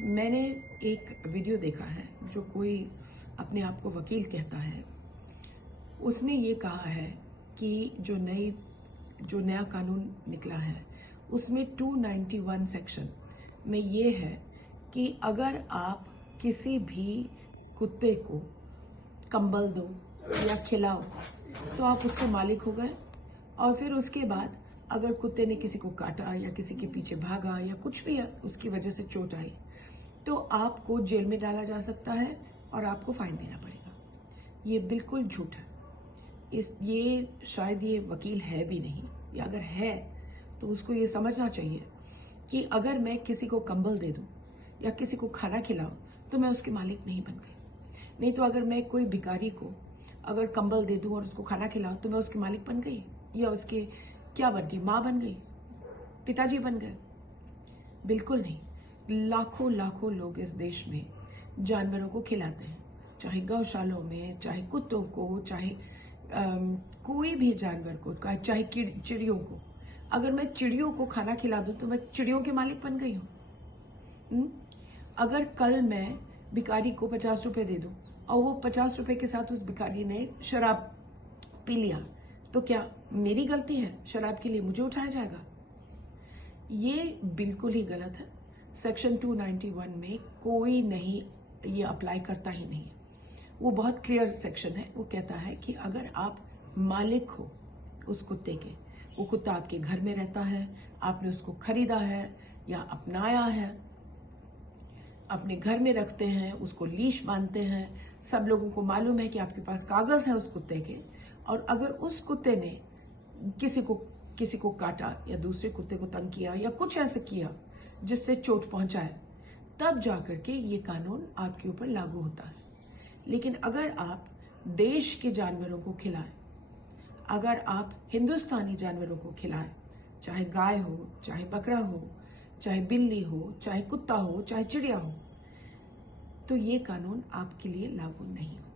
मैंने एक वीडियो देखा है जो कोई अपने आप को वकील कहता है। उसने ये कहा है कि जो नया कानून निकला है उसमें 291 सेक्शन में ये है कि अगर आप किसी भी कुत्ते को कंबल दो या खिलाओ तो आप उसके मालिक हो गए, और फिर उसके बाद अगर कुत्ते ने किसी को काटा या किसी के पीछे भागा या कुछ भी उसकी वजह से चोट आई तो आपको जेल में डाला जा सकता है और आपको फाइन देना पड़ेगा। ये बिल्कुल झूठ है। ये शायद ये वकील है भी नहीं, या अगर है तो उसको ये समझना चाहिए कि अगर मैं किसी को कंबल दे दूं या किसी को खाना खिलाऊं तो मैं उसके मालिक नहीं बन गई। नहीं तो अगर मैं कोई भिखारी को अगर कंबल दे दूं और उसको खाना खिलाऊं तो मैं उसकी मालिक बन गई, या उसके क्या बन गई, माँ बन गई, पिताजी बन गए? बिल्कुल नहीं। लाखों लाखों लोग इस देश में जानवरों को खिलाते हैं, चाहे गौशालों में, चाहे कुत्तों को, चाहे कोई भी जानवर को, चाहे चिड़ियों को। अगर मैं चिड़ियों को खाना खिला दूं तो मैं चिड़ियों के मालिक बन गई हूं। अगर कल मैं भिखारी को 50 रुपए दे दूं और वो 50 रुपए के साथ उस भिखारी ने शराब पी लिया तो क्या मेरी गलती है? शराब के लिए मुझे उठाया जाएगा? ये बिल्कुल ही गलत है। सेक्शन 291 में कोई नहीं ये अप्लाई करता ही नहीं है। वो बहुत क्लियर सेक्शन है। वो कहता है कि अगर आप मालिक हो उस कुत्ते के, वो कुत्ता आपके घर में रहता है, आपने उसको खरीदा है या अपनाया है, अपने घर में रखते हैं, उसको लीश बांधते हैं, सब लोगों को मालूम है कि आपके पास कागज है उस कुत्ते के, और अगर उस कुत्ते ने किसी को काटा या दूसरे कुत्ते को तंग किया या कुछ ऐसे किया जिससे चोट पहुंचाए, तब जाकर के ये कानून आपके ऊपर लागू होता है। लेकिन अगर आप देश के जानवरों को खिलाएं, अगर आप हिंदुस्तानी जानवरों को खिलाएं, चाहे गाय हो, चाहे बकरा हो, चाहे बिल्ली हो, चाहे कुत्ता हो, चाहे चिड़िया हो, तो ये कानून आपके लिए लागू नहीं होता।